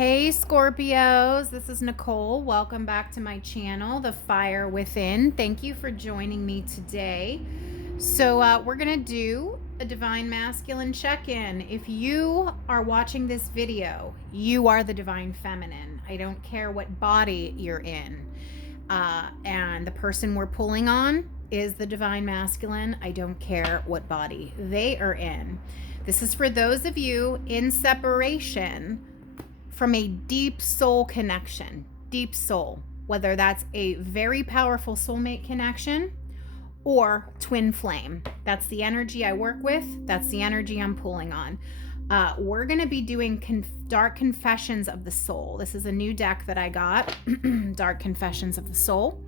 Hey Scorpios, this is Nicole. Welcome back to my channel, The Fire Within. Thank you for joining me today. So we're going to do a Divine Masculine check-in. If you are watching this video, you are the Divine Feminine. I don't care what body you're in. And the person we're pulling on is the Divine Masculine. I don't care what body they are in. This is for those of you in separation from a deep soul connection, deep soul, whether that's a very powerful soulmate connection or twin flame. That's the energy I work with. That's the energy I'm pulling on. We're going to be doing Dark Confessions of the Soul. This is a new deck that I got, Dark Confessions of the Soul.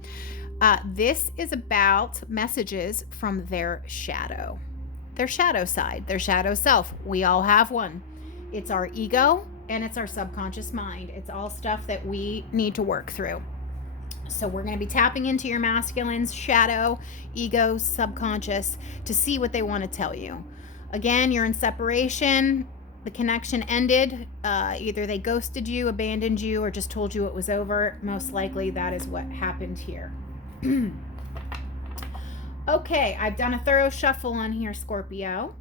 This is about messages from their shadow side, their shadow self. We all have one. It's our ego and it's our subconscious mind. It's all stuff that we need to work through. So we're going to be tapping into your masculine's shadow, ego, subconscious to see what they want to tell you. Again, you're in separation. The connection ended. Either they ghosted you, abandoned you, or just told you it was over. Most likely that is what happened here. Okay, I've done a thorough shuffle on here, Scorpio.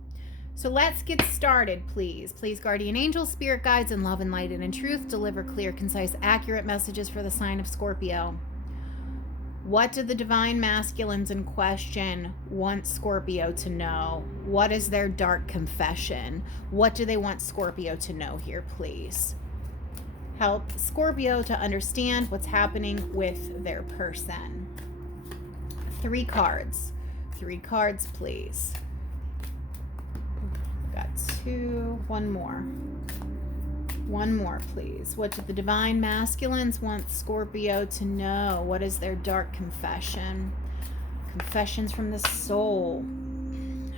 So let's get started, please. Please, guardian angels, spirit guides, and love and light and in truth, deliver clear, concise, accurate messages for the sign of Scorpio. What do the divine masculines in question want Scorpio to know? What is their dark confession? What do they want Scorpio to know here, please? Help Scorpio to understand what's happening with their person. 3 cards. 3 cards, please. Got 2. One more, please. What do the divine masculines want Scorpio to know? What is their dark confession? Confessions from the soul.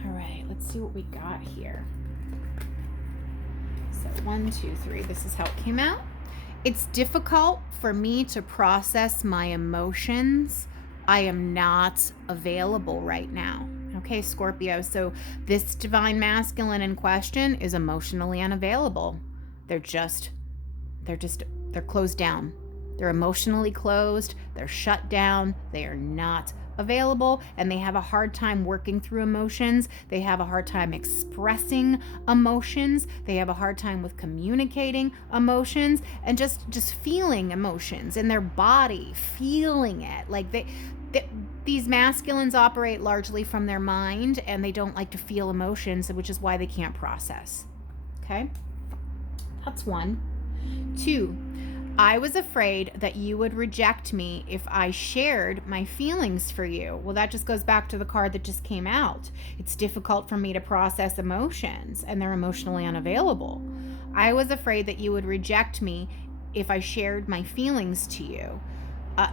All right, let's see what we got here. So 1, 2, 3. This is how it came out. It's difficult for me to process my emotions. I am not available right now. Okay, Scorpio. So this divine masculine in question is emotionally unavailable. They're closed down. They're emotionally closed. They're shut down. They are not available, and they have a hard time working through emotions. They have a hard time expressing emotions. They have a hard time with communicating emotions and just feeling emotions in their body, feeling it. Like these masculines operate largely from their mind, and they don't like to feel emotions, which is why they can't process. Okay? That's 1. 2, I was afraid that you would reject me if I shared my feelings for you. Well, that just goes back to the card that just came out. It's difficult for me to process emotions, and they're emotionally unavailable. I was afraid that you would reject me if I shared my feelings to you.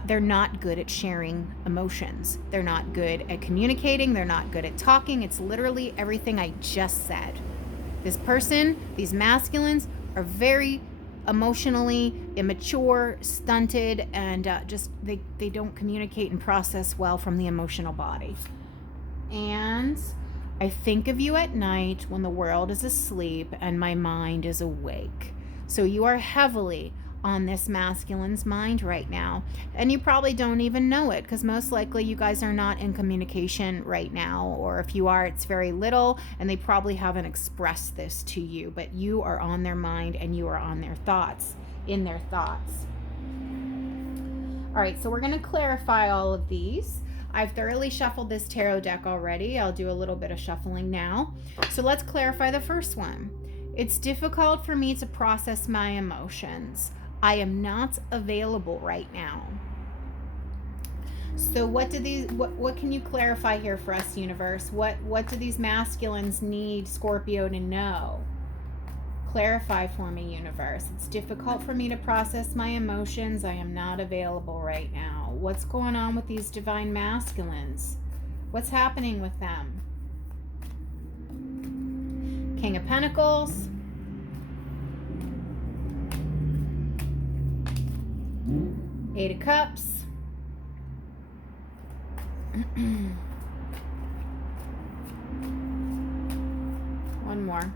They're not good at sharing emotions. They're not good at communicating. They're not good at talking. It's literally everything I just said. This person, these masculines, are very emotionally immature, stunted, and they don't communicate and process well from the emotional body. And I think of you at night when the world is asleep and my mind is awake. So you are heavily on this masculine's mind right now, and you probably don't even know it, because most likely you guys are not in communication right now, or if you are, it's very little, and they probably haven't expressed this to you, but you are on their mind and you are on their thoughts, in their thoughts. All right, so we're going to clarify all of these. I've thoroughly shuffled this tarot deck already. I'll do a little bit of shuffling now. So let's clarify the first one. It's difficult for me to process my emotions. I am not available right now. So what can you clarify here for us, universe? What do these masculines need Scorpio to know? Clarify for me, universe. It's difficult for me to process my emotions. I am not available right now. What's going on with these divine masculines? What's happening with them? King of Pentacles. Eight of Cups. One more.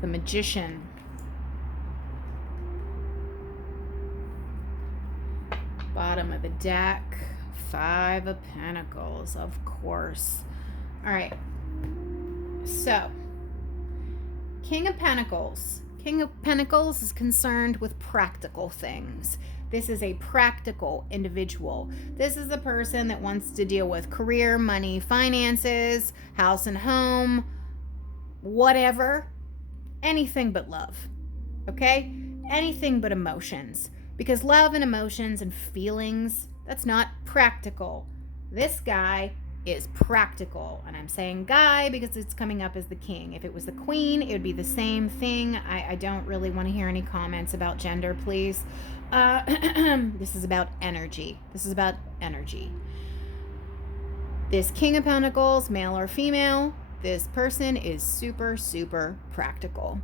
The Magician. Bottom of the deck, 5 of Pentacles, of course. All right. So, King of Pentacles. King of Pentacles is concerned with practical things. This is a practical individual. This is a person that wants to deal with career, money, finances, house and home, whatever. Anything but love. Okay? Anything but emotions. Because love and emotions and feelings, that's not practical. This guy is practical. And I'm saying guy because it's coming up as the king. If it was the queen, it would be the same thing. I don't really want to hear any comments about gender, please. This is about energy. This is about energy. This King of Pentacles, male or female, this person is super, super practical.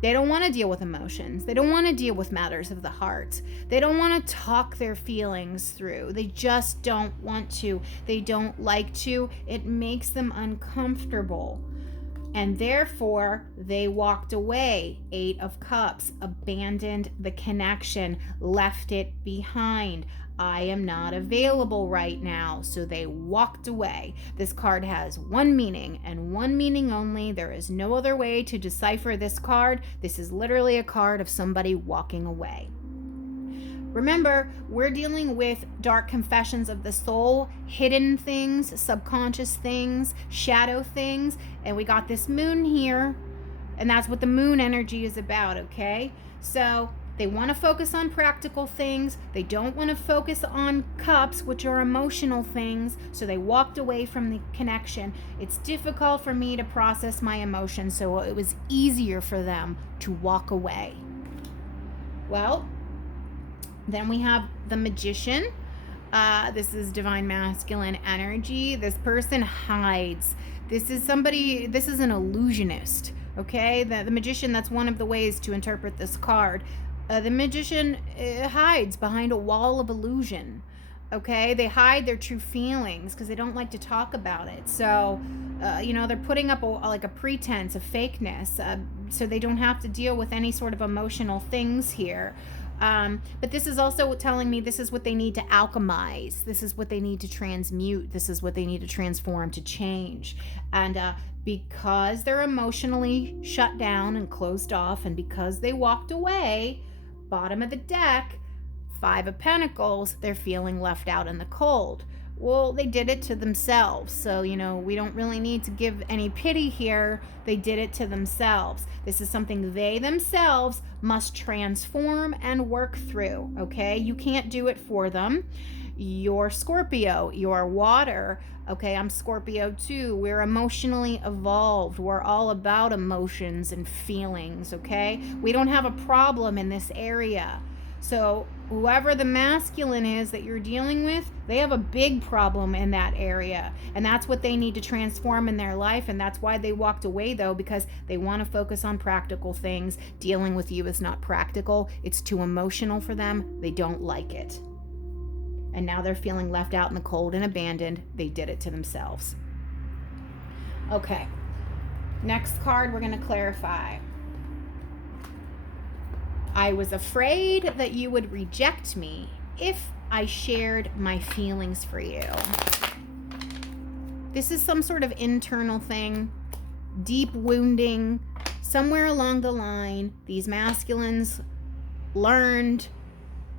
They don't want to deal with emotions. They don't want to deal with matters of the heart. They don't want to talk their feelings through. They just don't want to. They don't like to. It makes them uncomfortable. And therefore, they walked away. 8 of Cups, abandoned the connection, left it behind. I am not available right now. So they walked away. This card has one meaning and one meaning only. There is no other way to decipher this card. This is literally a card of somebody walking away. Remember, we're dealing with dark confessions of the soul, hidden things, subconscious things, shadow things, and we got this moon here, and that's what the moon energy is about, okay? So they want to focus on practical things. They don't want to focus on cups, which are emotional things, so they walked away from the connection. It's difficult for me to process my emotions, so it was easier for them to walk away. Well, then we have the Magician. This is divine masculine energy. This person hides. This is an illusionist, okay? The Magician, that's one of the ways to interpret this card. The Magician hides behind a wall of illusion, okay? They hide their true feelings because they don't like to talk about it. So, they're putting up a pretense of fakeness so they don't have to deal with any sort of emotional things here. But this is also telling me this is what they need to alchemize. This is what they need to transmute. This is what they need to transform, to change. And because they're emotionally shut down and closed off, and because they walked away, bottom of the deck, 5 of Pentacles, they're feeling left out in the cold. Well, they did it to themselves. So, we don't really need to give any pity here. They did it to themselves. This is something they themselves must transform and work through, okay? You can't do it for them. You're Scorpio, you're water, okay? I'm Scorpio too. We're emotionally evolved. We're all about emotions and feelings, okay? We don't have a problem in this area. So whoever the masculine is that you're dealing with, they have a big problem in that area. And that's what they need to transform in their life. And that's why they walked away, though, because they want to focus on practical things. Dealing with you is not practical. It's too emotional for them. They don't like it. And now they're feeling left out in the cold and abandoned. They did it to themselves. Okay. Next card we're going to clarify. I was afraid that you would reject me if I shared my feelings for you. This is some sort of internal thing, deep wounding. Somewhere along the line, these masculines learned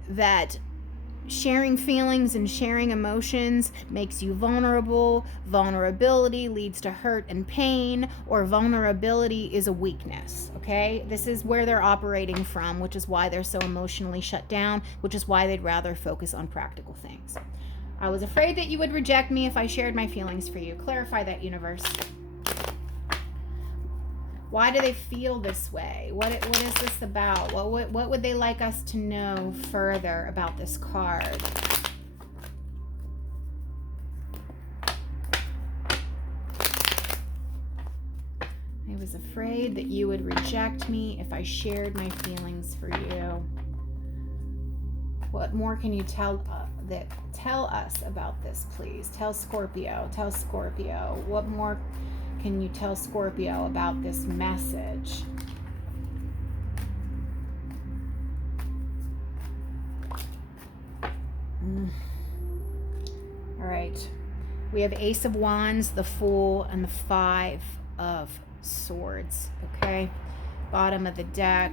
that sharing feelings and sharing emotions makes you vulnerable. Vulnerability leads to hurt and pain, or vulnerability is a weakness, okay? This is where they're operating from, which is why they're so emotionally shut down, which is why they'd rather focus on practical things. I was afraid that you would reject me if I shared my feelings for you. Clarify that, universe. Why do they feel this way? What is this about? What would they like us to know further about this card? I was afraid that you would reject me if I shared my feelings for you. What more can you tell us about this, please? Tell Scorpio. What more can you tell Scorpio about this message? All right. We have Ace of Wands, the Fool, and the Five of Swords. Okay. Bottom of the deck,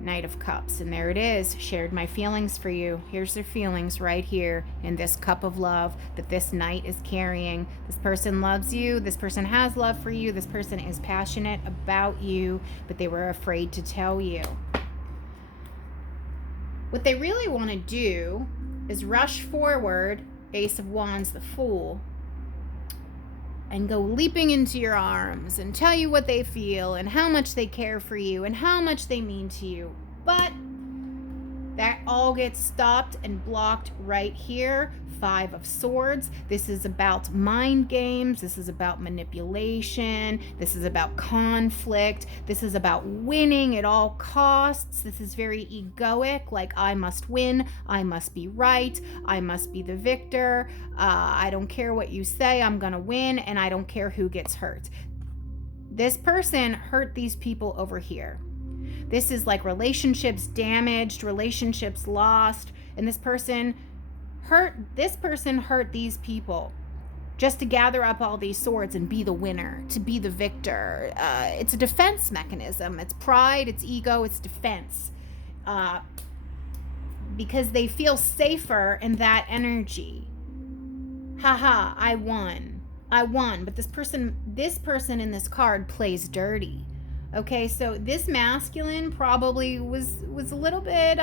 Knight of Cups. And there it is. Shared my feelings for you. Here's their feelings right here in this cup of love that this knight is carrying. This person loves you. This person has love for you. This person is passionate about you, but they were afraid to tell you. What they really want to do is rush forward, Ace of Wands, the Fool, and go leaping into your arms and tell you what they feel and how much they care for you and how much they mean to you. But that all gets stopped and blocked right here. Five of Swords. This is about mind games. This is about manipulation. This is about conflict. This is about winning at all costs. This is very egoic, like I must win, I must be right, I must be the victor. I don't care what you say, I'm gonna win, and I don't care who gets hurt. This person hurt these people over here. This is like relationships damaged, relationships lost, and this person hurt these people just to gather up all these swords and be the winner, to be the victor. It's a defense mechanism. It's pride, it's ego, it's defense. Because they feel safer in that energy. Haha, I won. But this person in this card plays dirty. Okay, so this masculine probably was a little bit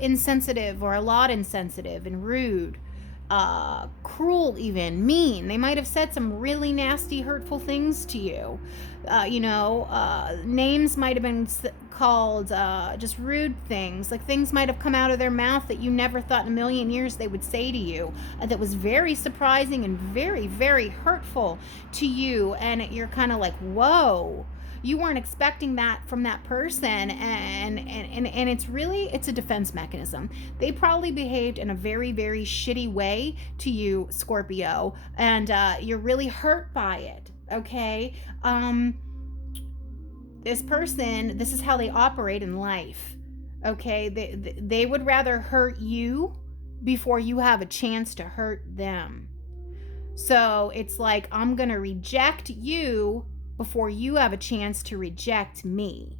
insensitive, or a lot insensitive and rude, cruel, even mean. They might have said some really nasty, hurtful things to you. Names might have been called, just rude things. Like things might have come out of their mouth that you never thought in a million years they would say to you. That was very surprising and very, very hurtful to you. And you're kind of like, whoa. You weren't expecting that from that person, and it's a defense mechanism. They probably behaved in a very, very shitty way to you, Scorpio, and you're really hurt by it. Okay, this person, this is how they operate in life. Okay, they would rather hurt you before you have a chance to hurt them. So it's like, I'm gonna reject you before you have a chance to reject me.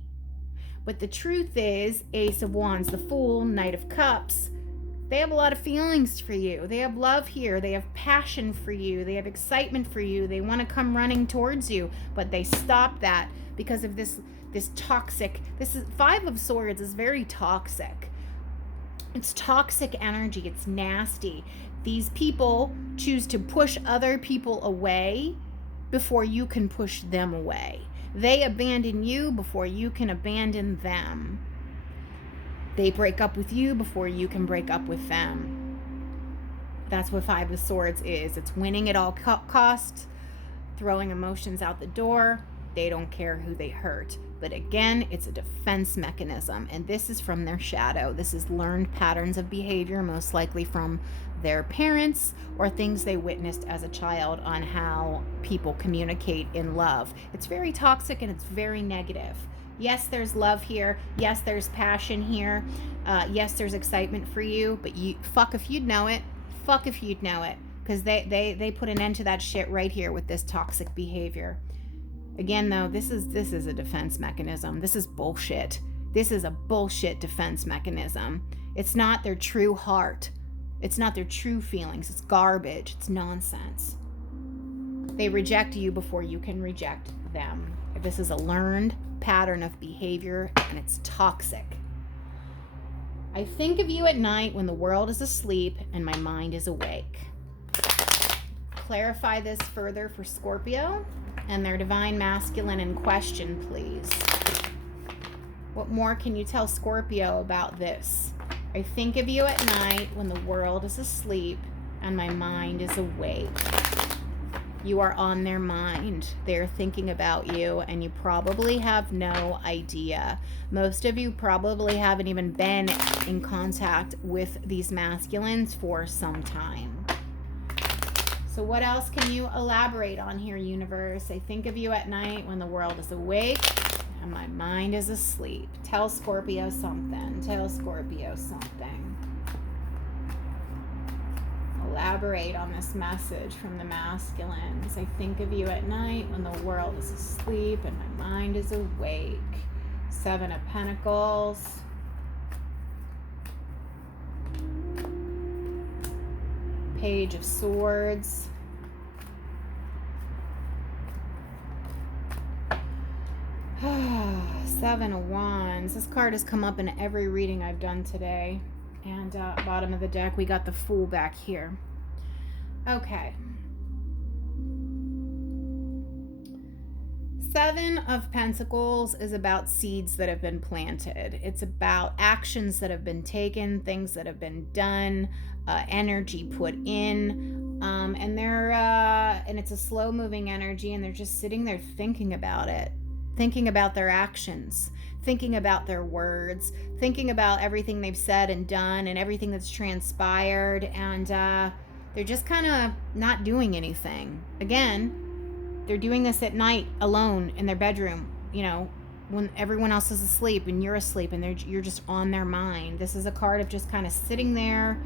But the truth is, Ace of Wands, the Fool, Knight of Cups, they have a lot of feelings for you. They have love here. They have passion for you. They have excitement for you. They want to come running towards you, but they stop that because of this toxic, Five of Swords is very toxic. It's toxic energy. It's nasty. These people choose to push other people away before you can push them away. They abandon you before you can abandon them. They break up with you before you can break up with them. That's what Five of Swords is. It's winning at all costs, throwing emotions out the door. They don't care who they hurt. But again, it's a defense mechanism, and this is from their shadow. This is learned patterns of behavior, most likely from their parents or things they witnessed as a child on how people communicate in love. It's very toxic and it's very negative. Yes, there's love here. Yes, there's passion here. Yes, there's excitement for you, but fuck if you'd know it. Fuck if you'd know it. Because they put an end to that shit right here with this toxic behavior. Again, though, this is a defense mechanism. This is bullshit. This is a bullshit defense mechanism. It's not their true heart. It's not their true feelings. It's garbage. It's nonsense. They reject you before you can reject them. This is a learned pattern of behavior, and it's toxic. I think of you at night when the world is asleep and my mind is awake. Clarify this further for Scorpio and their divine masculine in question, please. What more can you tell Scorpio about this? I think of you at night when the world is asleep and my mind is awake. You are on their mind. They're thinking about you, and you probably have no idea. Most of you probably haven't even been in contact with these masculines for some time. So what else can you elaborate on here, universe? I think of you at night when the world is awake and my mind is asleep. Tell Scorpio something. Tell Scorpio something. elaborate on this message from the masculines. I think of you at night when the world is asleep and my mind is awake. 7 of Pentacles. Page of Swords. Seven of Wands. This card has come up in every reading I've done today. And bottom of the deck, we got the Fool back here. Okay. 7 of Pentacles is about seeds that have been planted. It's about actions that have been taken, things that have been done, energy put in, and it's a slow moving energy, and they're just sitting there thinking about it, thinking about their actions, thinking about their words, thinking about everything they've said and done and everything that's transpired, and they're just kind of not doing anything. Again, they're doing this at night alone in their bedroom, you know, when everyone else is asleep and you're asleep, and you're just on their mind. This is a card of just kind of sitting there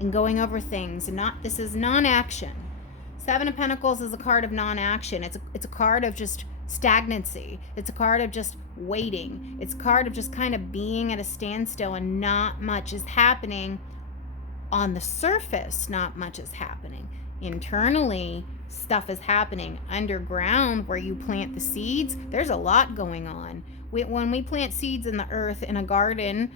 and going over things, and this is non-action. 7 of Pentacles is a card of non-action. It's a card of just stagnancy. It's a card of just waiting. It's a card of just kind of being at a standstill, and not much is happening on the surface. Not much is happening internally. Stuff is happening underground where you plant the seeds. There's a lot going on. When we plant seeds in the earth in a garden,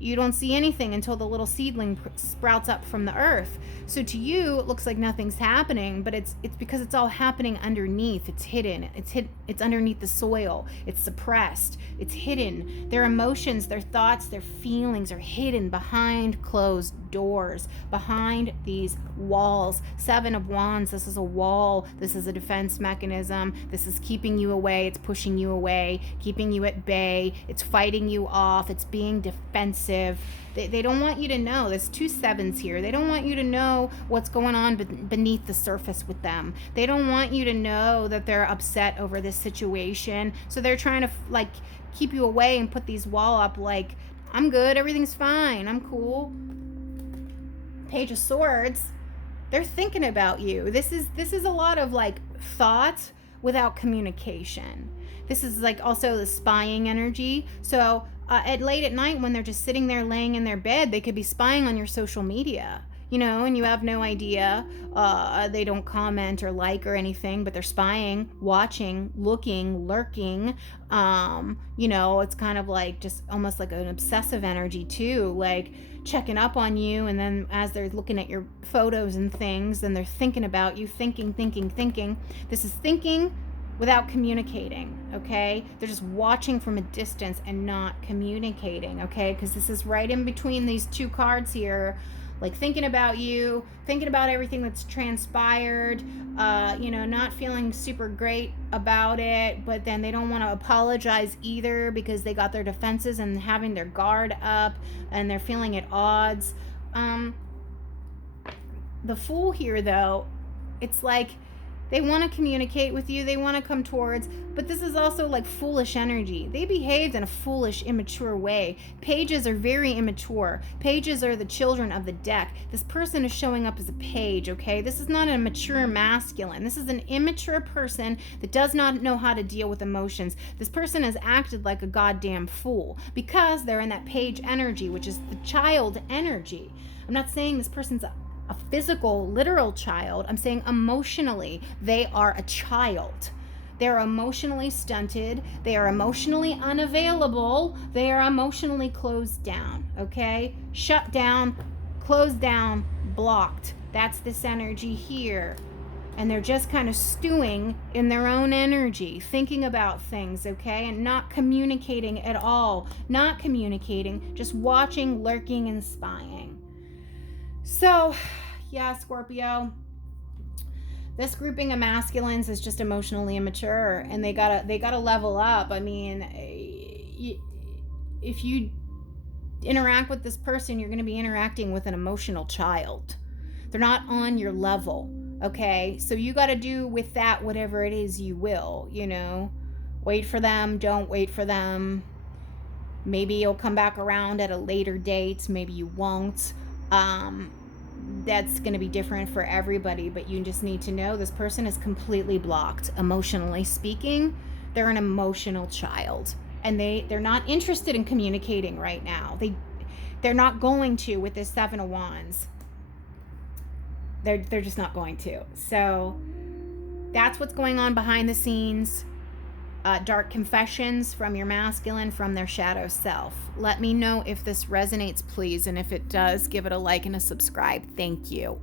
you don't see anything until the little seedling sprouts up from the earth. So to you, it looks like nothing's happening, but it's because it's all happening underneath. It's hidden. It's underneath the soil. It's suppressed. It's hidden. Their emotions, their thoughts, their feelings are hidden behind closed doors, behind these walls. 7 of Wands, this is a wall. This is a defense mechanism. This is keeping you away. It's pushing you away, keeping you at bay. It's fighting you off. It's being defensive. They don't want you to know. There's 2 sevens here. They don't want you to know what's going on beneath the surface with them. They don't want you to know that they're upset over this situation. So they're trying to like keep you away and put these walls up like, I'm good, everything's fine, I'm cool. Page of Swords, they're thinking about you. This is a lot of like thought without communication. This is like also the spying energy. So at late at night when they're just sitting there laying in their bed, they could be spying on your social media, you know, and you have no idea. They don't comment or like or anything, but they're spying, watching, looking, lurking. You know, it's kind of like just almost like an obsessive energy too, like checking up on you. And then as they're looking at your photos and things, then they're thinking about you, thinking. This is thinking without communicating, okay? They're just watching from a distance and not communicating, okay? Because this is right in between these 2 cards here, like thinking about you, thinking about everything that's transpired, you know, not feeling super great about it, but then they don't want to apologize either because they got their defenses and having their guard up, and they're feeling at odds. The Fool here, though, it's like they want to communicate with you, they want to come towards, but this is also like foolish energy. They behaved in a foolish, immature way. Pages are very immature. Pages are the children of the deck. This person is showing up as a page, okay? This is not a mature masculine. This is an immature person that does not know how to deal with emotions. This person has acted like a goddamn fool because they're in that page energy, which is the child energy. I'm not saying this person's a physical, literal child. I'm saying emotionally, they are a child. They're emotionally stunted. They are emotionally unavailable. They are emotionally closed down, okay? Shut down, closed down, blocked. That's this energy here. And they're just kind of stewing in their own energy, thinking about things, okay? And not communicating at all. Not communicating, just watching, lurking, and spying. So, yeah, Scorpio, this grouping of masculines is just emotionally immature, and they gotta level up. I mean, if you interact with this person, you're going to be interacting with an emotional child. They're not on your level, okay? So you got to do with that whatever it is you will, you know? Wait for them, don't wait for them. Maybe you'll come back around at a later date, maybe you won't. that's going to be different for everybody, but you just need to know this person is completely blocked, emotionally speaking. They're an emotional child, and they're not interested in communicating right now. They're not going to with this Seven of Wands. They're just not going to. So that's what's going on behind the scenes. Dark confessions from your masculine, from their shadow self. Let me know if this resonates, please. And if it does, give it a like and a subscribe. Thank you.